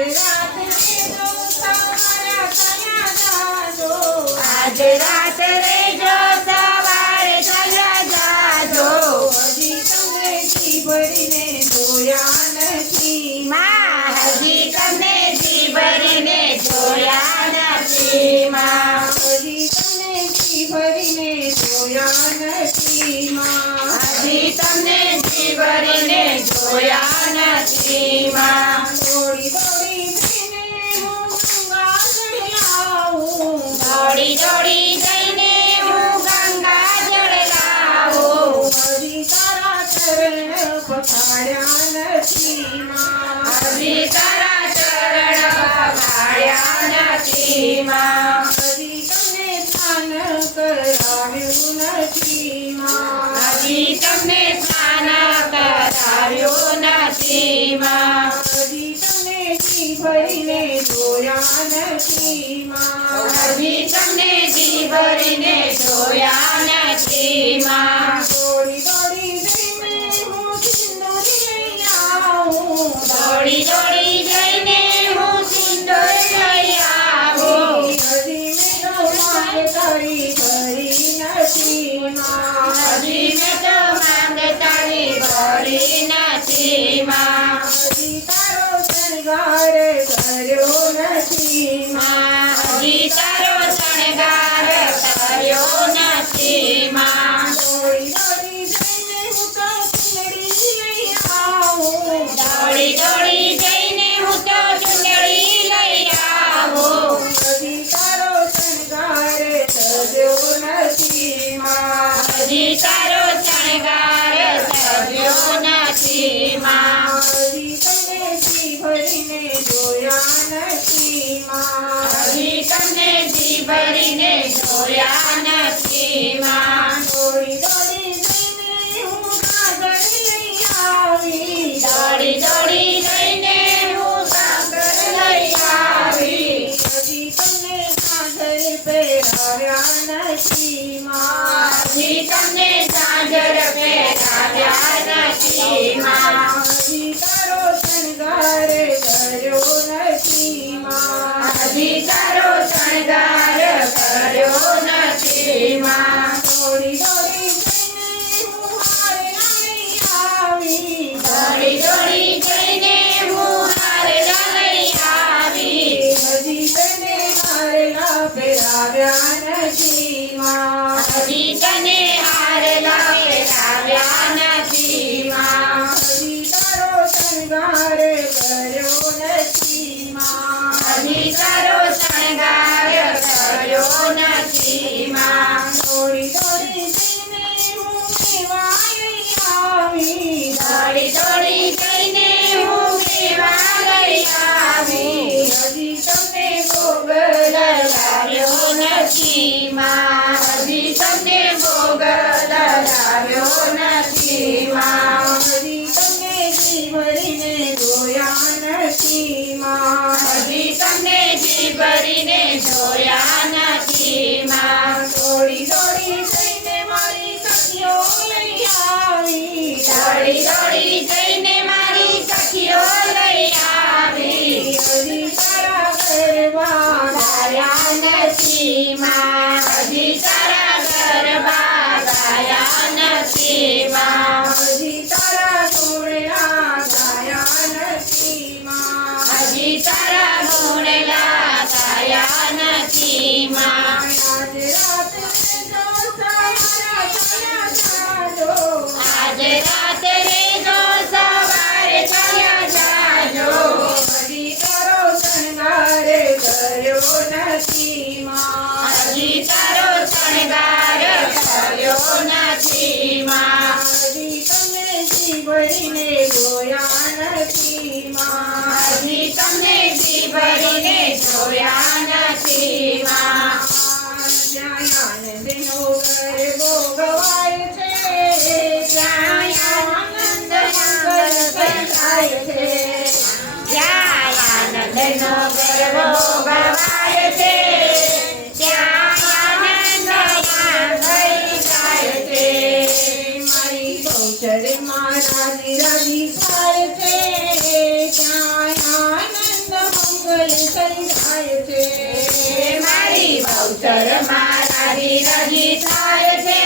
આજ રાત રેજો સવારે ચાલ્યા જાજો હજી તમને જી ભરીને જોયા નથી માં હજી તમને જી ભરીને જોયા નથી માં હજી તમને જી ભરીને જોયા નથી માં હજી તમને જી ભરીને જોયા નથી માં દોડી દોડી જઈને હું ગંગા જળ લાવું દોડી દોડી જઈને હું ગંગા જળ લાવું હજી તારા ચરણ પખાડ્યા નથી માં હજી તારા ચરણ પખાડ્યા નથી માં હજી તમને સ્નાન કરાવ્યું નથી માં હજી તમને સ્નાન કરાવ્યું નથી માં હજી તમને જી ભરીને જોયા નથી માં હજી તમને જી ભરીને જોયા નથી માં દોડી દોડી જઈને હું સિંદૂરી લઈ આવું દોડી દોડી જઈને હું સિંદૂર લઈ આવું હજી મેં તો માંગ તારી ભરી નથી માં હજી મેં તો માંગ તારી ભરી નથી માં હજી તારો શણગાર કર્યો નથી માં હજી તારો શણગાર કર્યો નથી માં દોડી દોડી જઈને હું તો ચૂંદડી લઈ આવું દોડી દોડી જઈને હું તો ચૂંદડી લઈ આવું હજી તારો શણગાર સજ્યો નથી માં હજી તારો શણગાર સજ્યો નથી માં હજી તમને જી ભરીને જોયા નથી માં હજી તમને જી ભરીને જોયા નથી માં દોડી દોડી જઈને હું કાગળ લઈ આવી દોડી દોડી જઈને હું કાગળ લઈ આવી હજી તમને સાજર પહેરાવ્યા નથી માં હજી તમને સાજર પહેરાવ્યા નથી માં હજી તારો શણગાર કર્યો નથી માં હજી તારો શણગાર કર્યો નથી માં દોડી દોડી જઈને હું હારના લઈ આવી દોડી દોડી જઈને હું હારના લઈ આવી હજી તને હારના પહેરાવ્યા નથી માં હજી તને હારના પહેરાવ્યા નથી માં હજી તારો શણગાર કર્યો નથી માં હજી તારો શણગાર કર્યો નથી માં દોડી દોડી જઈને હું મેવા લઈ આવી દોડી દોડી જઈને હું મેવા લઈ આવી હજી તમને ભોગ લગાવ્યો નથી માં હજી તમને ભોગ લગાવ્યો નથી માં હજી તમને જી ભરીને જોયા નથી માં હજી તમને જી ભરીને જોયા નથી માં દોડી દોડી જઈને મારી સખીઓ લઈ આવી દોડી દોડી જઈને મારી સખીઓ લઈ આવી હજી તારા ગરબા ગાયા નથી માં હજી તારા ગરબા ગાયા નથી માં હજી તારા ઘોડલા ગાયા નથી માં હજી તારા ઘોડલા ગાયા નથી માં આજ રાત રેજો સવારે ચાલ્યા જાજો આજ રાત રેજો સવારે ચાલ્યા જાજો હજી તારો શણગાર કર્યો નથી માં હજી તારો શણગાર કર્યો નથી માં હજી તમને જી ભરીને જોયા નથી માં હજી તમને જી ભરીને જોયા નથી માં જ્યાં આનંદનો ગરબો ગવાય છે ત્યાં આનંદ મંગલ થાય છે જ્યાં આનંદનો ગરબો ગવાય છે ત્યાં આનંદ મંગલ થાય છે મારી ગૌચરમાં રાજી રાજી થાય છે ત્યાં આનંદ સર્જાય છે મારી બહુચરમાં રાજી રજી થાય છે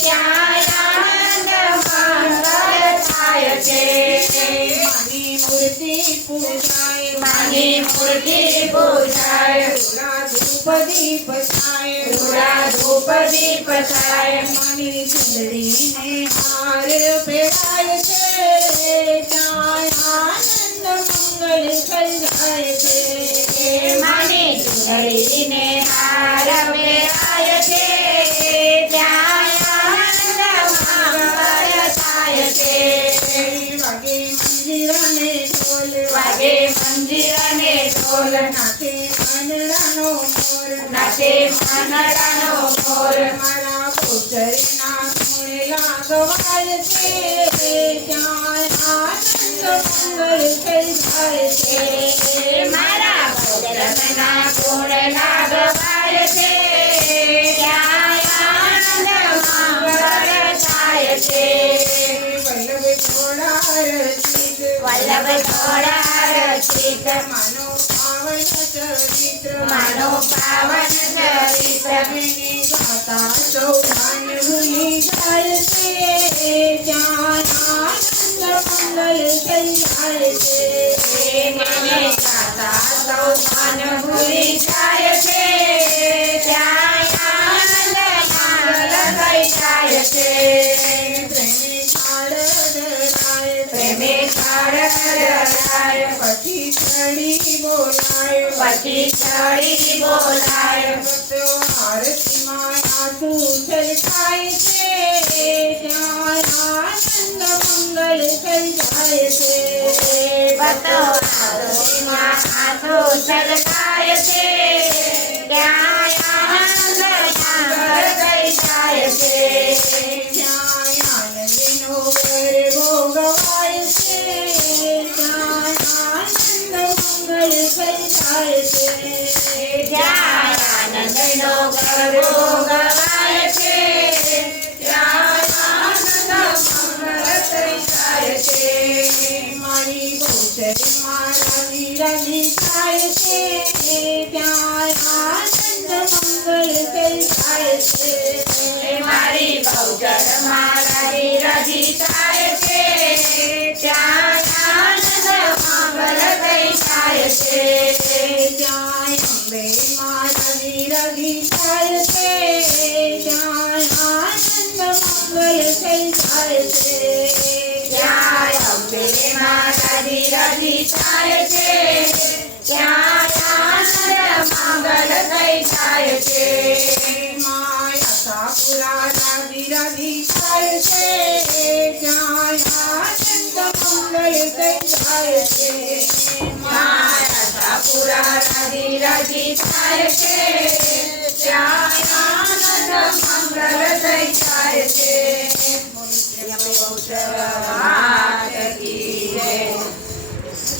ત્યાં આનંદ મંગળ થાય છે માની મૂર્તિ પૂજાય માની મૂર્તિ પૂજાય ધૂળા ધૂપ દીપ થાય ધૂળા ધૂપ દીપ થાય માની ચંદડીને હાર પહેરાય છે ત્યાં આનંદ મંગળ સર્જાય છે માની ચૂંદડીને હાર પહેરાય છે ત્યાં આનંદ મંગળ થાય છે વાગે મંદિરને ઢોલ વાગે મંદિરને ઢોલ નાચે મંડળાનો મોર નાચે મનડાનો મોર મારા ગોચરના ખૂણે લાગવાય છે ત્યાં આનંદ મંગળ સર્જાય છે મારા ભોજનના ગુણ લાગવાય છે ત્યાં આનંદ મંગળ થાય છે વલ્લભ થોડા રચિત વલ્લભ થોડા રચિત માનો પાવન ચરિત્ર માનો પાવન ચરિત્ર એની ગાતા સૌ માન ભૂલી જાય છે ત્યાં આનંદ મંગળ સર્જાય છે મને ગાતા સૌ મન ભૂલી જાય છે ત્યાં આનંદ મંગળ થઈ જાય છે પ્રેમે છાડ ધરાય પ્રેમે છાડ ધરાય પછી ચડી બોલાય પછી ચડી બોલાય ભક્તો આરતીમાં આંસુ છલકાય છે ત્યાં આનંદ મંગળ સર્જાય છે ભક્તો આરતીમાં આંસુ છલકાય છે ત્યાં આનંદ મંગળ થઈ જાય છે ત્યાં આનંદનો ગરબો ગવાય છે ત્યાં આનંદ મંગળ સર્જાય છે જ્યાં આનંદનો ગરબો ગવાય છે ત્યાં આનંદ મંગળ થઈ જાય છે મારી ગોચરમાં રાજી રાજી થાય છે ત્યાં આનંદ મંગળ સર્જાય છે મારી બહુચરમાં રાજી રજી થાય છે ત્યાં આનંદ મંગળ થઈ જાય છે ત્યાં અંબે માં રાજી રાજી થાય છે ત્યાં આનંદ મંગળ સર્જાય છે ત્યાં અંબેમાં રાજી રજી થાય છે ત્યાં આનંદ મંગળ થઈ જાય છે માયા સાપુરા રાજી રાજી થાય છે ત્યાં આનંદ મંગળ સર્જાય છે મારા સાપુરા રાજી રાજી થાય છે ત્યાં આનંદ